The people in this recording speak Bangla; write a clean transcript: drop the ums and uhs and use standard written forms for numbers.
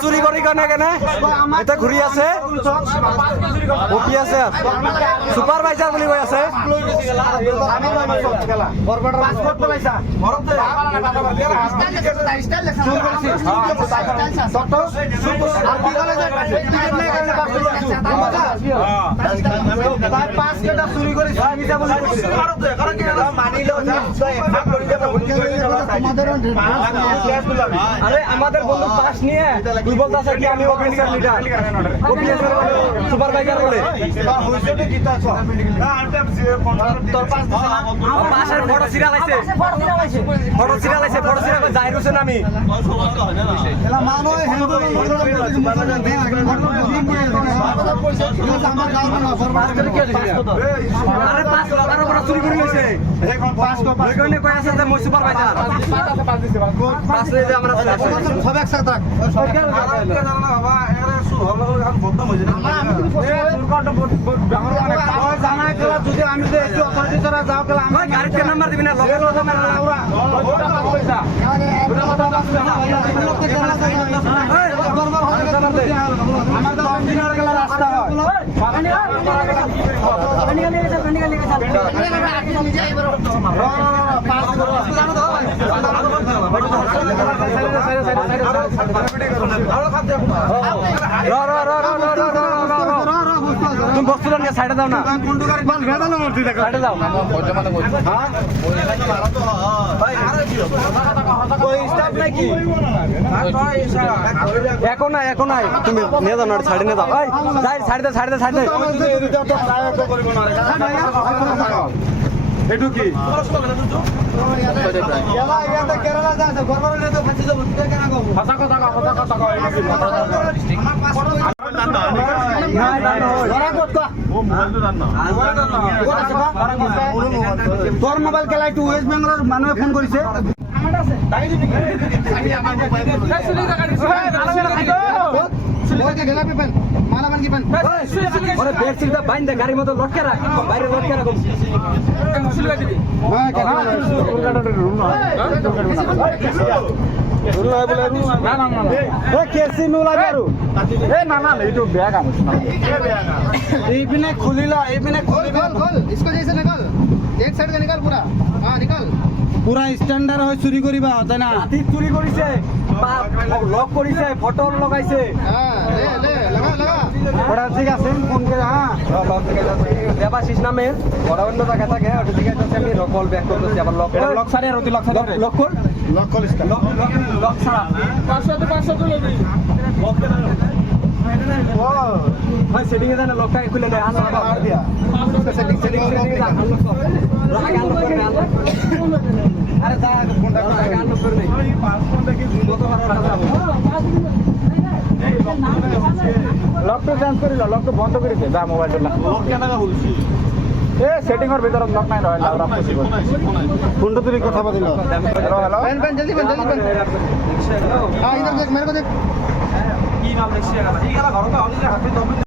চুরি কৰি কেনে এতিয়া ঘূৰি আছে বকি আছে সুপাৰভাইজাৰ বুলি কৈ আছে আরে আমাদের বন্ধু পাস নিয়ে তুই বলতাছ কি আমি অফিসার লিডার সুপারভাইজার বলে তোর পাস দিছে না পাশের ফটো সিরিয়াল আইছে ফটো জাহির হোসেন আমি এলা মানো হিন্দু আমার গাল না ফরমাস করে কি আরে পাস লাগার উপর চুরি করে গেছে এখন পাস কো পাস কই আছে যে মই সুপারভাইজার পাস দিছে পাস রে আমরা সব একসাথে থাক গাড়িতে নাম্বার দিবি না লগে লগে রাস্তা তুমি বস্তুটা নিয়ে সাইডে দাও না সাইডে দাও এখন নাই তুমি নিয়ে যাও না সাইডে নিয়ে দাও সাইডে এটু কি কেরালা যাচ্ছে গভর্নমেন্ট তো ফাঁসি দেব তুই কেন কব ভাষা কথা তোর মোবাইল কেলাই টু ওয়েস্ট বেঙ্গলের মানুহে ফোন কৰিছে গাড়ির মতো লটকে রাখ বাইরে লটকে রাখ এইপিনে খুলিলা এইপিনে এক সাইড নিকাল পুরা নিকাল পুরা স্ট্যান্ডার্ড হয় চুরি করিবা তাই না হাতি চুরি কৰিছে লক কৰিছে ফটো লগাইছে ওটা ঠিক আছে ফোন করে দেবাশিস নামে ওরা অন্য জায়গায় থাকে ওটা ঠিক আছে আমি কল ব্যাক করতেছি আবার লক সারি আর লক ছাড়া 500 তুলে দিই ভাই সেটিং এ দেন লকটা খুলে দেয় আলো আবার দিয়া সেটিং আরে যা ফোনটা আলো করে নেই 5 ফোনটা কি কত লক তো চেঞ্জ করিল লক তো বন্ধ করে দে যা মোবাইলটা লক কেন লাগা বলছি এ সেটিং এর ভিতর লক নাই রয় লাউরা ফোনটা তুই কথা বলিল হ্যালো পেন জলদি হ্যাঁ ইধর দেখ মেরে को देख কি নাম লিখছি এই গেলা ঘর কা হাতে